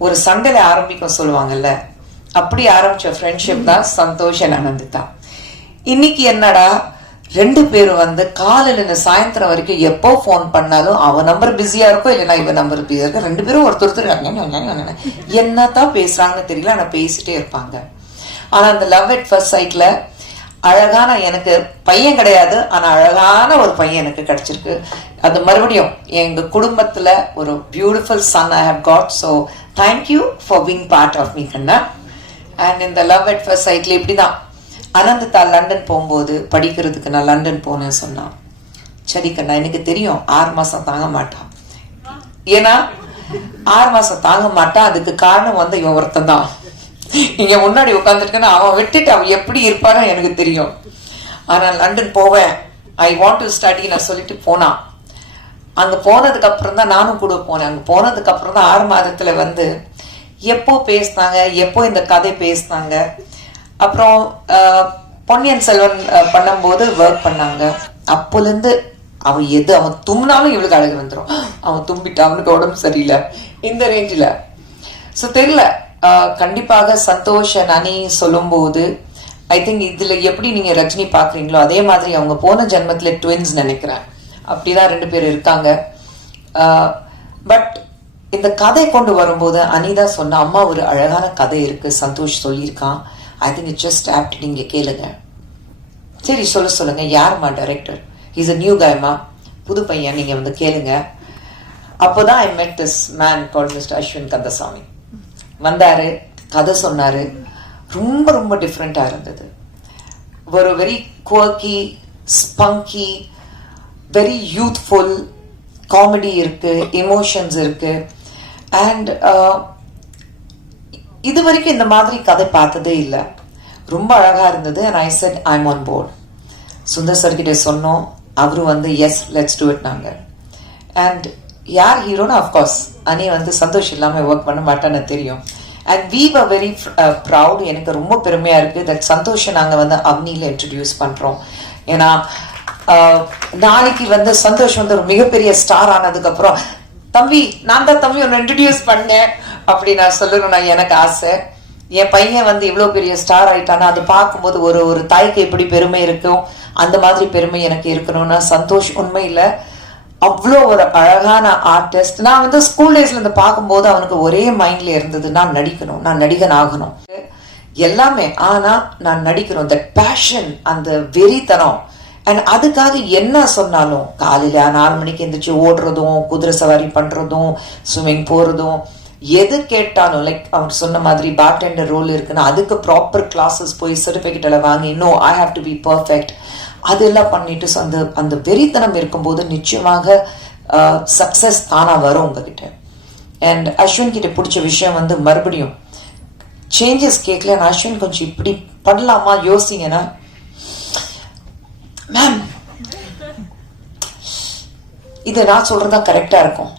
ஒரு சண்டையில ஆரம்பிக்கும் சொல்லுவாங்கல்ல, அப்படி ஆரம்பிச்ச ஃப்ரெண்ட்ஷிப் தான் சந்தோஷ் ஆனந்திதா. இன்னைக்கு என்னடா, ரெண்டு பேரும் வந்து காலையில சாயந்தரம் வரைக்கும் எப்போ போன் பண்ணாலும் அவன் நம்பர் பிஸியா இருக்கும், இல்லைன்னா இவன் நம்பர் பிஸியா இருக்கும். ரெண்டு பேரும் ஒருத்தர் என்னதான் பேசுறாங்கன்னு தெரியல, ஆனா பேசிட்டே இருப்பாங்க. ஆனா அந்த லவ் அட் ஃபர்ஸ்ட் சைட்ல அழகான, எனக்கு பையன் கிடையாது, ஆனா அழகான ஒரு பையன் எனக்கு கிடைச்சிருக்கு. அது மறுபடியும் எங்க குடும்பத்துல ஒரு beautiful son I have got. So thank you for being part of me கண்ணா. அண்ட் இந்த லவ் அட் ஃபர்ஸ்ட் சைட்ல இப்படிதான். அனந்திதா லண்டன் போகும்போது படிக்கிறதுக்கு நான் லண்டன் போனேன்னு சொன்னான். சரி கண்ணா, எனக்கு தெரியும் 6 மாசம் தாங்க மாட்டான். ஏன்னா 6 மாசம் தாங்க மாட்டான், அதுக்கு காரணம் வந்து இவன் ஒருத்தன் தான். இங்க முன்னாடி உட்காந்துருக்கேன்னா அவன் விட்டுட்டு அவன் எப்படி இருப்பானோ எனக்கு தெரியும். ஆனா லண்டன் போவேன், ஐ வாண்ட் டு ஸ்டடி நான் சொல்லிட்டு போனான். அங்க போனதுக்கு அப்புறம் தான் நானும் கூட போனேன். அங்க போனதுக்கு அப்புறம் தான் 6 மாதத்துல வந்து எப்போ பேசினாங்க, எப்போ இந்த கதை பேசினாங்க. அப்புறம் பொன்னியின் செல்வன் பண்ணும்போது ஒர்க் பண்ணாங்க. அப்போல இருந்து அவன் தும்னாலும் இவளுக்கு அழகு வந்துடும். அவன் தும்பிட்டான், அவனுக்கு உடம்பு சரியில்லை, இந்த ரேஞ்சில. ஸோ தெரியல, கண்டிப்பாக சந்தோஷ் அனி சொல்லும் போது ஐ திங்க் இதுல எப்படி நீங்க ரஜினி பாக்குறீங்களோ அதே மாதிரி அவங்க போன ஜென்மத்துல ட்வின்ஸ் நினைக்கிறேன். அப்படிதான் 2 பேர் இருக்காங்க. பட் இந்த கதை கொண்டு வரும்போது அனிதா சொன்ன, அம்மா ஒரு அழகான கதை இருக்கு, சந்தோஷ் சொல்லியிருக்கான், I think it just apt, நீங்க கேளுங்க. சரி சொல்லுங்க, யாருமா டைரக்டர்? இஸ் அ நியூ கைமா, புது பையன், நீங்க வந்து கேளுங்க. அப்போதான் I met this man called mister Ashwin Kandasamy. வந்தாரு, கதை சொன்னாரு. ரொம்ப ரொம்ப டிஃப்ரெண்டா இருந்தது. ஒரு very quirky, spunky, very youthful, comedy இருக்கு, எமோஷன்ஸ் இருக்கு. அண்ட் இது வரைக்கும் இந்த மாதிரி கதை பார்த்ததே இல்லை. ரொம்ப அழகா இருந்தது. And I said I'm on board. Sundar sir கிட்ட சொன்னோம், அவரும் வந்து எஸ் லெட்ஸ் டூ இட் நாங்க. அண்ட் யார் ஹீரோனா, அஃப்கோர்ஸ் அனி வந்து சந்தோஷ் இல்லாம ஒர்க் பண்ண மாட்டான்னு தெரியும். And we were very proud. எனக்கு ரொம்ப பெருமையா இருக்கு தட் சந்தோஷை நாங்க வந்து அவனில இன்ட்ரடியூஸ் பண்றோம். ஏன்னா நாளைக்கு வந்து சந்தோஷ் வந்து ஒரு மிகப்பெரிய ஸ்டார் ஆனதுக்கு அப்புறம், தம்பி நான் தான் தம்பி ஒன்னு இன்ட்ரடியூஸ் பண்ணேன் அப்படி நான் சொல்லணும்னா எனக்கு ஆசை. என் பையன் வந்து இவ்வளவு பெரிய ஸ்டார் ஆயிட்டானா அது பார்க்கும்போது ஒரு தாய்க்கு எப்படி பெருமை இருக்கும், அந்த மாதிரி பெருமை எனக்கு இருக்கணும்னா சந்தோஷ் உண்மையில அவ்வளோ ஒரு அழகான ஆர்டிஸ்ட். நான் வந்து ஸ்கூல் டேஸ்ல இருந்து பார்க்கும்போது அவனுக்கு ஒரே மைண்ட்ல இருந்தது, நான் நடிக்கணும், நான் நடிகன் ஆகணும் எல்லாமே. ஆனா நான் நடிக்கணும், தட் பேஷன், அந்த வெறித்தனம். அண்ட் அதுக்காக என்ன சொன்னாலும் காலையில 4 மணிக்கு எந்திரிச்சு ஓடுறதும், குதிரை சவாரி பண்றதும், ஸ்விம்மிங் போறதும், எது கேட்டாலும் லைக் அவர் சொன்ன மாதிரி பார்டெண்டர் ரோல் இருக்குன்னா அதுக்கு ப்ராப்பர் கிளாஸஸ் போய் சர்டிஃபிகேட் எல்லாம் வாங்கி இன்னும் I have to be perfect அதெல்லாம் பண்ணிட்டு அந்த அந்த வெறித்தனம் இருக்கும்போது நிச்சயமாக சக்சஸ் தானா வரும் உங்ககிட்ட. அண்ட் அஸ்வின் கிட்ட பிடிச்ச விஷயம் வந்து மறுபடியும் சேஞ்சஸ் கேட்கல. அஸ்வின் கொஞ்சம் இப்படி பண்ணலாமா யோசிங்கன்னா மேம் இது நான் சொல்றதா கரெக்டா இருக்கும்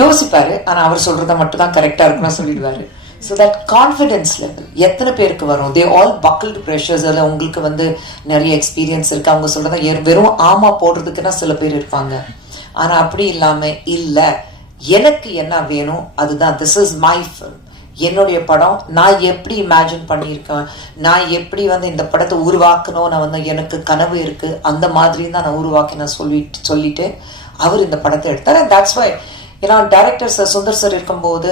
யோசிப்பாரு. ஆனா அவர் சொல்றதா மட்டும் தான் கரெக்டா இருக்குன்னு சொல்லிடுவாரு. ஸோ தட் கான்ஃபிடென்ஸ் லெவல் எத்தனை பேருக்கு வரும்? They all buckled pressures. அதில் உங்களுக்கு வந்து நிறைய எக்ஸ்பீரியன்ஸ் இருக்கு. அவங்க சொல்றதா வெறும் ஆமா போடுறதுக்குன்னா சில பேர் இருப்பாங்க. ஆனா அப்படி இல்லாம இல்ல எனக்கு என்ன வேணும் அதுதான், திஸ் இஸ் மை ஃபில்ம், என்னுடைய படம், நான் எப்படி இமேஜின் பண்ணியிருக்கேன், நான் எப்படி வந்து இந்த படத்தை உருவாக்கணும், நான் வந்து எனக்கு கனவு இருக்கு, அந்த மாதிரி தான் நான் உருவாக்கினேன் சொல்லிட்டு அவர் இந்த படத்தை எடுத்தார். அண்ட் தட்ஸ் வை ஏன்னா டைரக்டர் சார் சுந்தர் சார் இருக்கும்போது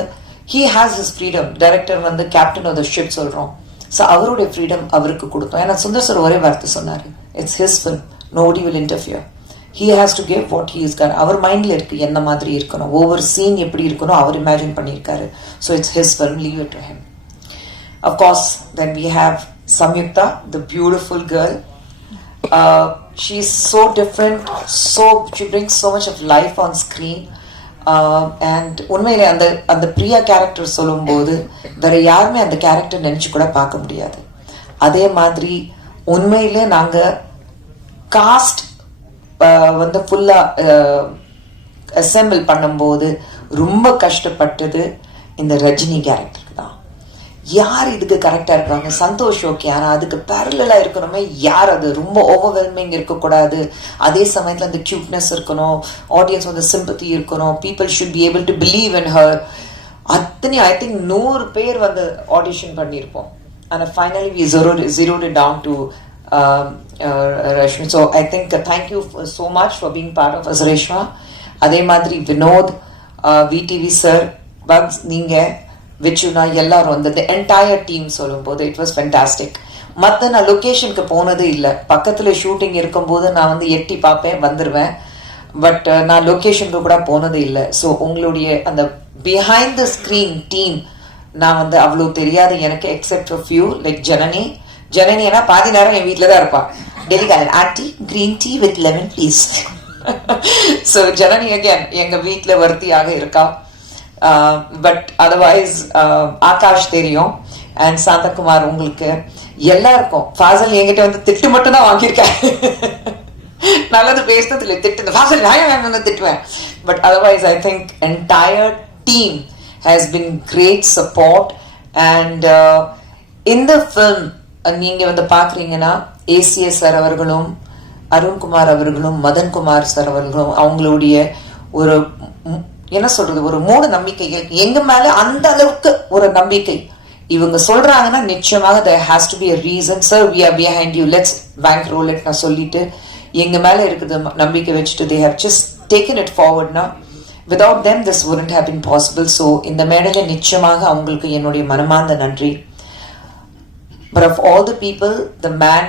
he has his freedom. Director வந்து கேப்டன் ஆஃப் த ஷிப் சொல்றோம். ஸோ அவருடைய ஃப்ரீடம் அவருக்கு கொடுத்தோம். ஏன்னா சுந்தர் சார் ஒரே வார்த்தை சொன்னாரு, it's his film, nobody will interfere. He has to give what he is got. அவர் மைண்ட்ல இருக்கு என்ன மாதிரி இருக்கணும், ஒவ்வொரு சீன் எப்படி இருக்கணும் அவர் இமேஜின் பண்ணியிருக்காரு. So it's his film, leave it to him. Of course, then we have Samyukta, the beautiful girl. She's so different, she brings so much of life on screen. And உண்மையிலே அந்த அந்த Priya character சொல்லும்போது வேற யாருமே அந்த character நினைச்சு கூட பார்க்க முடியாது. அதே மாதிரி உண்மையிலே நாங்க காஸ்ட் வந்து ஃபுல்லா அசெம்பிள் பண்ணும்போது ரொம்ப கஷ்டப்பட்டது இந்த ரஜினி கேரக்டருக்கு தான். யார் இதுக்கு கரெக்டா இருக்காங்க? சந்தோஷ் ஓகே, ஆனா அதுக்கு பேரலா இருக்கணுமே யார்? அது ரொம்ப ஓவர்வெல்மிங் இருக்கக்கூடாது. அதே சமயத்துல அந்த கியூட்னஸ் இருக்கணும், ஆடியன்ஸ் வந்து சிம்பத்தி இருக்கணும், people should be able to believe in her. அத்தனை ஐ திங்க் 100 பேர் வந்து ஆடிஷன் பண்ணியிருப்போம். ஆனா finally we zeroed it down to Reshma. So I think thank you so much for being part of us, Reshma. அதே மாதிரி Vinod, VTV sir, bugs, நீங்க விச்சுனா எல்லாரும் அந்த என்டையர் டீம் சொல்லும்போது இட் வாஸ் ஃபென்டாஸ்டிக். மற்ற நான் லொக்கேஷனுக்கு போனது இல்லை. பக்கத்துல ஷூட்டிங் இருக்கும்போது நான் வந்து எட்டி பார்ப்பேன், வந்துடுவேன். பட் நான் லொக்கேஷனுக்கு கூட போனது இல்லை. ஸோ உங்களுடைய அந்த பிஹைண்ட் த ஸ்கிரீன் டீம் நான் வந்து அவ்வளோ தெரியாது எனக்கு, except for few like Janani. ஜனனினா பாதி நேரம் என் வீட்டில் தான் இருப்பான். டெய்லி காலையில் aunty green tea with lemon please. So Janani again எங்க வீட்டில் வர்த்தியாக இருக்கா. பட் அதர்வைஸ் ஆகாஷ் தெரியும் அண்ட் சாந்தகுமார் உங்களுக்கு எல்லாருக்கும். ஃபாசல் என்கிட்ட வந்து திட்டு மட்டும் தான் வாங்கியிருக்கேன். நல்லது பேசுறது இல்லை, திட்டு ஃபாசல் நான் திட்டுவேன். But otherwise I think entire team has been great support. And இந்த ஃபில்ம் நீங்க வந்து பாக்குறீங்கன்னா ஏசிஎஸ் சார் அவர்களும் அருண்குமார் அவர்களும் மதன்குமார் சார் அவர்களும் அவங்களுடைய ஒரு என்ன சொல்றது ஒரு மூட நம்பிக்கைகள் எங்க மேல அந்த அளவுக்கு ஒரு நம்பிக்கை இவங்க சொல்றாங்கன்னா நிச்சயமாக there has to be a reason. Sir, we are behind you, let's bankroll it நான் சொல்லிட்டு எங்க மேல இருக்குது நம்பிக்கை வச்சுட்டு they have just taken it forward now. Without them this wouldn't have been possible. So இந்த மேடையில நிச்சயமாக அவங்களுக்கு என்னுடைய மனமார்ந்த நன்றி. But of all the people, the man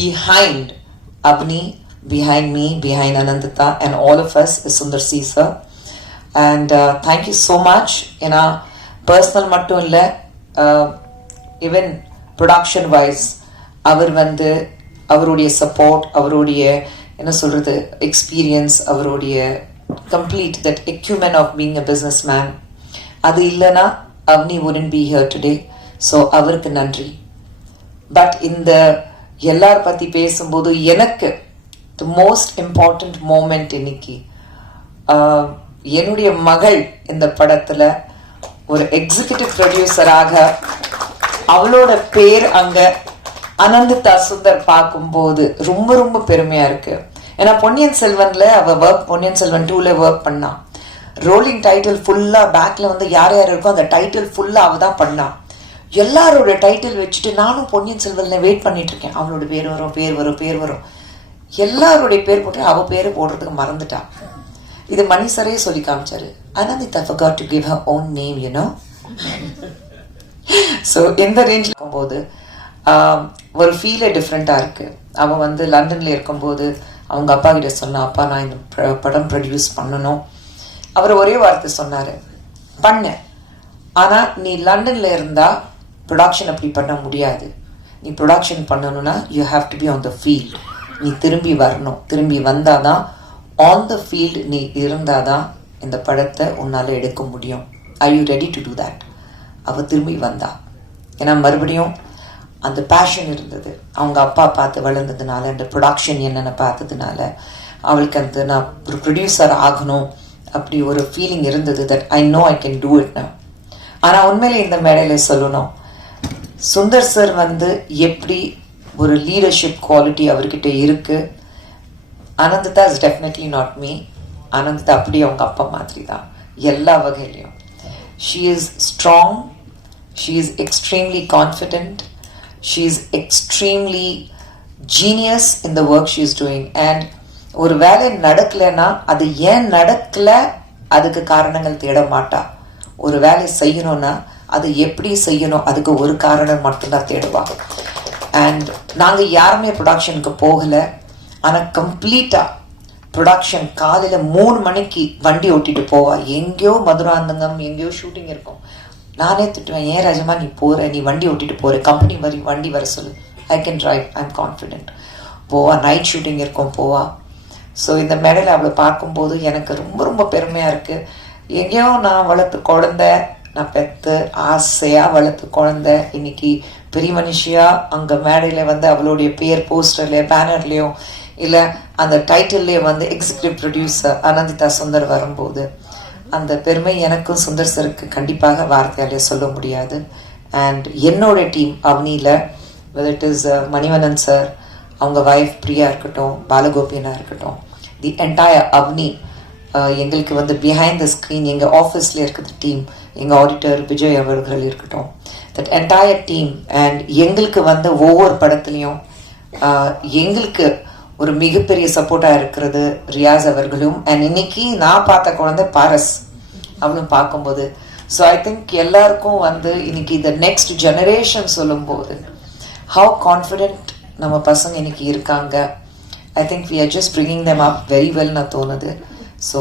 behind Avni, behind me, behind Anandita and all of us is Sundar C sir. And thank you so much. ஏன்னா personal மட்டும் இல்லை, ஈவன் ப்ரொடக்ஷன் வைஸ் அவர் வந்து அவருடைய சப்போர்ட், அவருடைய என்ன சொல்றது experience, அவருடைய complete that acumen of being a business man, அது இல்லைன்னா Avani wouldn't be here today. So அவருக்கு நன்றி. பட் இந்த எல்லார் பத்தி பேசும்போது எனக்கு தி மோஸ்ட் இம்பார்ட்டன்ட் மூமெண்ட் இன்னைக்கு என்னுடைய மகள் இந்த படத்துல ஒரு எக்ஸிகியூட்டிவ் ப்ரொடியூசராக அவளோட பேர் அங்க அனந்திதா சுந்தர் பார்க்கும்போது ரொம்ப ரொம்ப பெருமையா இருக்கு. ஏன்னா பொன்னியின் செல்வன்ல அவ பொன்னியின் செல்வன் 2ல ஒர்க் பண்ணா. ரோலிங் டைட்டில் ஃபுல்லா பேக்ல வந்து யார் யார் இருக்கோ அந்த டைட்டில் ஃபுல்லா அவ தான் பண்ணா. எல்லாரோட டைட்டில் வச்சுட்டு நானும் பொன்னியின் செல்வன்ல வெயிட் பண்ணிட்டு இருக்கேன். அவளோட பேர் வரும் பேர் வரும் பேர் வரும், எல்லாருடைய பேர் போட்டு அவ பேரு போடுறதுக்கு மறந்துட்டா. இது மணி சரே சொல்லி காமிச்சாரு, Anandita forgot to give her own name, you know. So இந்த ரேஞ்சில் இருக்கும்போது ஒரு ஃபீலே டிஃப்ரெண்டா இருக்கு. அவன் வந்து லண்டன்ல இருக்கும்போது அவங்க அப்பா கிட்ட சொன்னா, அப்பா நான் இந்த படம் ப்ரொடியூஸ் பண்ணணும். அவர் ஒரே வார்த்தை சொன்னாரு, பண்ண ஆனா நீ லண்டன்ல இருந்தா ப்ரொடக்ஷன் அப்படி பண்ண முடியாது. நீ ப்ரொடக்ஷன் பண்ணணும்னா you have to be on the field. நீ திரும்பி வரணும். திரும்பி வந்தாதான் ஆன் த ஃபீல்ட் நீ இருந்தாதான் இந்த படத்தை உன்னால எடுக்க முடியும். Are you ready to do that? அவ திரும்பி வந்தா. ஏன்னா மறுபடியும் அந்த பேஷன் இருந்தது. அவங்க அப்பா பார்த்து வளர்ந்ததுனால, அந்த ப்ரொடக்ஷன் என்னென்ன பார்த்ததுனால அவளுக்கு அந்த நான் ஒரு ப்ரொடியூசர் ஆகணும் அப்படி ஒரு ஃபீலிங் இருந்தது. That I know I can do it now. ஆனா உண்மையிலே இந்த மேடையில சொல்லணும், சுந்தர் சார் எப்படி ஒரு லீடர்ஷிப் குவாலிட்டி அவர்கிட்ட இருக்கு. Ananditha is definitely not me. Ananditha அப்படி அவங்க அப்பா மாதிரி தான் எல்லா வகையிலையும். She is strong, she is extremely confident, she is extremely genius in the work she is doing. And ஒரு வேலை நடக்கலைன்னா அது ஏன் நடக்கல அதுக்கு காரணங்கள் தேட மாட்டா. ஒரு வேலை செய்யணும்னா அது எப்படி செய்யணும் அதுக்கு ஒரு காரணம் மட்டும்தான் தேடுவா. அண்ட் நாங்க யாருமே ப்ரொடக்ஷனுக்கு போகல. ஆனா கம்ப்ளீட்டா ப்ரொடக்ஷன் காலையில 3 மணிக்கு வண்டி ஓட்டிட்டு போவா. எங்கேயோ மதுராந்தகம் எங்கேயோ ஷூட்டிங் இருக்கும். நானே திட்டுவேன், ஏன் ராஜமா நீ போற, நீ வண்டி ஓட்டிட்டு போற, கம்பெனி வண்டி வர சொல்லு. I can drive, I am confident. போவா. நைட் ஷூட்டிங் இருக்கும், போவா. ஸோ இந்த மேடையில் அவளை பார்க்கும்போது எனக்கு ரொம்ப ரொம்ப பெருமையா இருக்கு. எங்கேயோ நான் வளர்த்து குழந்தை, நான் பெத்து ஆசையா வளர்த்து குழந்தை இன்னைக்கு பெரிய மனுஷியா அங்க மேடையில அவளுடைய பேர் போஸ்டர்ல பேனர்லயும் இல்ல அந்த டைட்டில்லே எக்ஸிகியூட்டிவ் ப்ரொடியூசர் அனந்திதா சுந்தர் வரும்போது அந்த பெருமை எனக்கும் சுந்தர் சருக்கு கண்டிப்பாக வார்த்தையாலே சொல்ல முடியாது. அண்ட் என்னோட டீம் அவனில இட் இஸ் மணிவண்ணன் சார், அவங்க வைஃப் பிரியா இருக்கட்டும், பாலகோபியனா இருக்கட்டும், தி என்டையர் அவனி, எங்களுக்கு பிஹைண்ட் த ஸ்க்ரீன் எங்க ஆஃபீஸ்ல இருக்கிற டீம், எங்க ஆடிட்டர் விஜய் அவர்கள் இருக்கட்டும், தட் என்டையர் டீம். அண்ட் எங்களுக்கு ஒவ்வொரு படத்துலையும் எங்களுக்கு ஒரு மிகப்பெரிய சப்போர்ட்டா இருக்கிறது ரியாஸ் அவர்களும். அண்ட் இன்னைக்கு நான் பார்த்த குழந்தை பாரஸ், அவளும் பார்க்கும்போது ஸோ ஐ திங்க் எல்லாருக்கும் இன்னைக்கு இந்த நெக்ஸ்ட் ஜெனரேஷன் சொல்லும் போது ஹவு கான்ஃபிடென்ட் நம்ம பசங்க இன்னைக்கு இருக்காங்க. I think we are just bringing them up very well நான் தோணுது. ஸோ